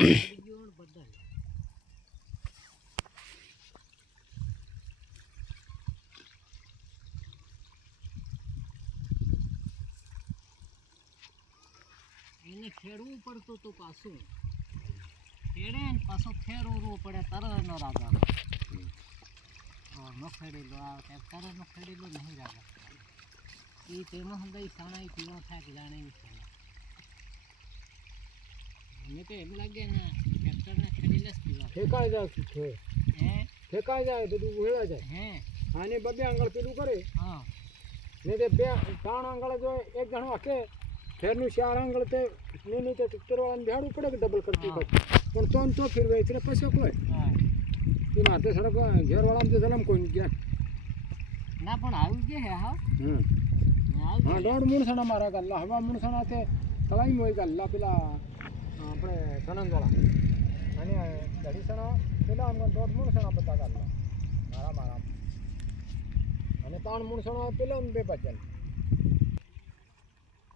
એને ખેડવું પડતું તો પાછું ખેડે ને પાછો ફેરવવો પડે તરત નો રાજા ન ખેડેલો આ તરત નો ખેડેલો નહીં રાજા એ તેમાં હંગાઈ સાણા પીવો થાય કે જાણે મને તો એમ લાગે ને ટ્રેક્ટરને ખેડીને જ પીવા ફેંકાઈ જાય છે હે ફેંકાઈ જાય બધું ઉહેડા જાય હે આને બબે આંગળ પેલું કરે હા ને તે બે ત્રણ આંગળ જો એક જણો હાકે ફેરનું ચાર આંગળ તે નહીં તો ટ્રેક્ટર વાળાને બેહાડવું પડે કે ડબલ કરતી પણ તો ફેરવે એટલે પછી કોઈ હા એ માથે સડક ઘેરવાળામાં તો જલમ કોઈ નહીં ગયા ના પણ આવી ગયા હે હા હા દોઢ મૂણસણા મારા ગલ્લા હવા મૂણસણા તે તળાઈ હોય ગલ્લા પેલા આપણે સનંદવાળા અને દઢીસણા પેલા આમ દોઢ મૂણસણા બધા ગલ્લા મારા અને 3 મૂણસણા પેલા બે ભજન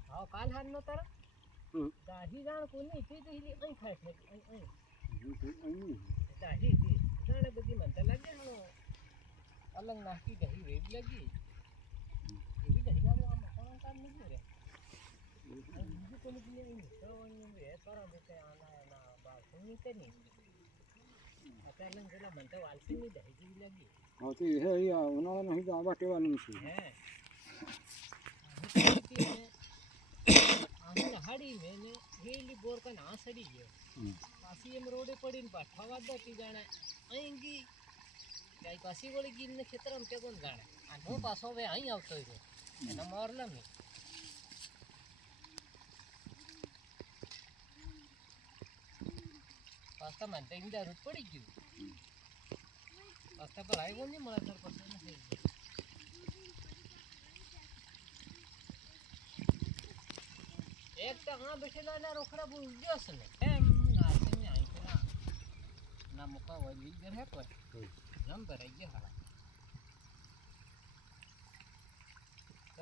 હા કાલ હાર નો તારા દાહી જાણ કોની તે અહીં ખાય છે અહીં દાહી થી જાણે બધી મનતા લાગે હાલો અલંગ નાખી દહી વેગ લાગી એવી દહી આવે આ મસાલા કામ નહીં રે બીજું કોઈ નહીં તો એ સારા બેસે આના બાર કોની તે નહીં અત્યારે પેલા મનતા વાલસી ની દહી જેવી લાગી હા તો હે ઉનાળા નહીં તો આવા ટેવાનું છે હે હાડી મેને વેલી બોર કને આ સડી ગયો પાછી એમ રોડે પડીને પાઠવા દતી જાણે અહીંગી ગાય પાછી વળી ગીને ખેતરમાં કે કોણ જાણે આ નો પાછો હવે અહીં આવતો રહ્યો એના મોરલા મે પાછા મને તો ઇંડા રૂટ પડી ગયું પાછા પર આવ્યો નહીં મળે સર પછી નથી એક તો હા બેઠેલા ના રોકડા બહુ ઉજ્જસ ને એમ નાસીને અહીં તો ના મુકા હોય લીલ ઘર હે કોઈ નંબર આવી ગયા હાલા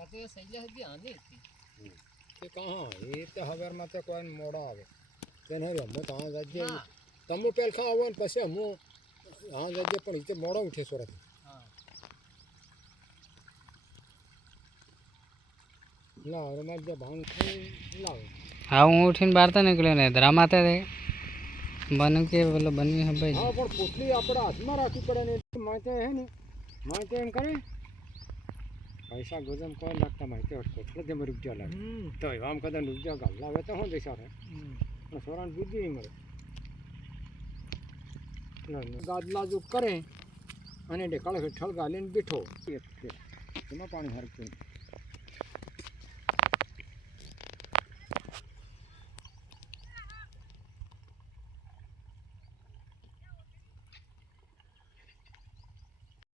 તો સૈયા હજી આની હતી કે કહા એ તો હવારમાં તો કોઈ મોડા આવે તેને રમો તો હા જજે તમે પેલખા આવો ને પછી હું હા જજે પણ એ તો મોડો ઉઠે સોરત લાવ રમાજ જે ભાન લાવ હા હું ઉઠીને બહાર તો નીકળ્યો ને ધરામાતે બન કે બોલો બનવી હે ભાઈ હા પણ પોટલી આપણે હાથમાં રાખવી પડે ને માતે હે ને માતે એમ કરે પૈસા ગોજમ કોઈ લાગતા માહિતી હોય પોટલો જેમ રૂપિયા લાગે તો આમ કદાચ રૂપિયા ગાલ લાવે તો શું દેશા રહે પણ સોરાને બુદ્ધિ નહીં મળે ગાદલા જો કરે અને ઢેકાળે ઠળ ગાલીને બેઠો એમાં પાણી હરકતું